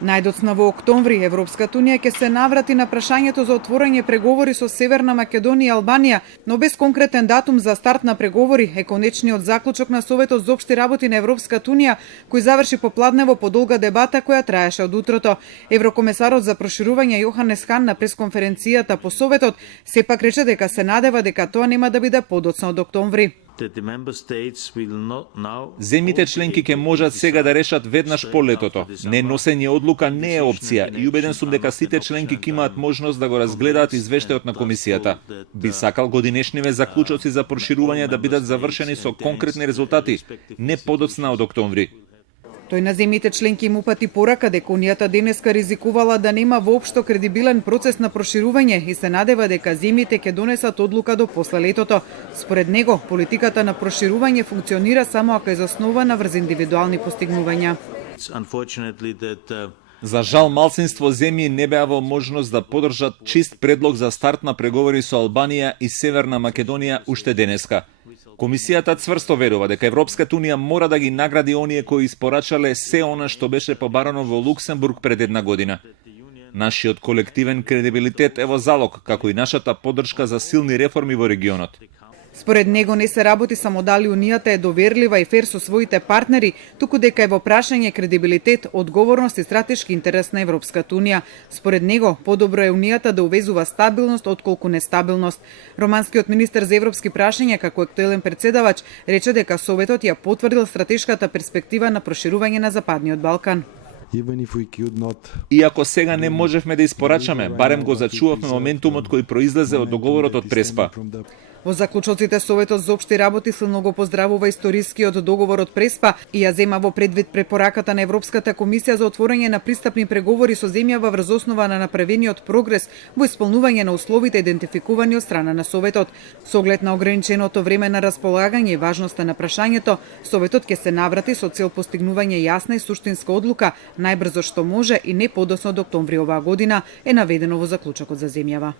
Најдоцна во октомври Европската унија ќе се наврати на прашањето за отворање преговори со Северна Македонија и Албанија, но без конкретен датум за старт на преговори е конечниот заклучок на Советот за општи работи на Европската унија, кој заврши попладнево по долга дебата која траеше од утрото. Еврокомесарот за проширување Јоханес Хан на пресконференцијата по Советот сепак рече дека се надева дека тоа нема да биде подоцна од октомври. Земјите членки ќе можат сега да решат веднаш по летото. Неносење одлука не е опција и убеден сум дека сите членки ќе имаат можност да го разгледаат извештајот на комисијата. Би сакал годинешниве заклучоци за проширување да бидат завршени со конкретни резултати, не подоцна од октомври. Тој на земјите членки им упати порака дека Унијата денеска ризикувала да нема воопшто кредибилен процес на проширување и се надева дека земјите ќе донесат одлука до после летото. Според него, политиката на проширување функционира само ако е заснована врз индивидуални постигнувања. За жал, малцинство земји не беа во можност да подржат чист предлог за старт на преговори со Албанија и Северна Македонија уште денеска. Комисијата цврсто верува дека Европската унија мора да ги награди оние кои испорачале се она што беше побарано во Луксембург пред една година. Нашиот колективен кредибилитет е во залог, како и нашата поддршка за силни реформи во регионот. Според него не се работи само дали Унијата е доверлива и фер со своите партнери, туку дека е во прашање кредибилитет, одговорност и стратешки интерес на Европската унија. Според него, подобро е Унијата да увезува стабилност отколку нестабилност. Романскиот министер за европски прашања како актуелен председавач рече дека Советот ја потврдил стратешката перспектива на проширување на Западниот Балкан. Иако сега не можевме да испорачаме, барем го зачувавме моментумот кој произлезе од договорот од Преспа. Во заклучоците Советот за општи работи силно го поздравува историскиот договор од Преспа и ја зема во предвид препораката на Европската комисија за отворање на пристапни преговори со земјава врз основа на направениот прогрес во исполнување на условите идентификувани од страна на Советот. Со оглед на ограниченото време на располагање и важноста на прашањето, Советот ќе се наврати со цел постигнување јасна и суштинска одлука најбрзо што може и не подоцна од октомври оваа година, е наведено во заклучокот за земјава.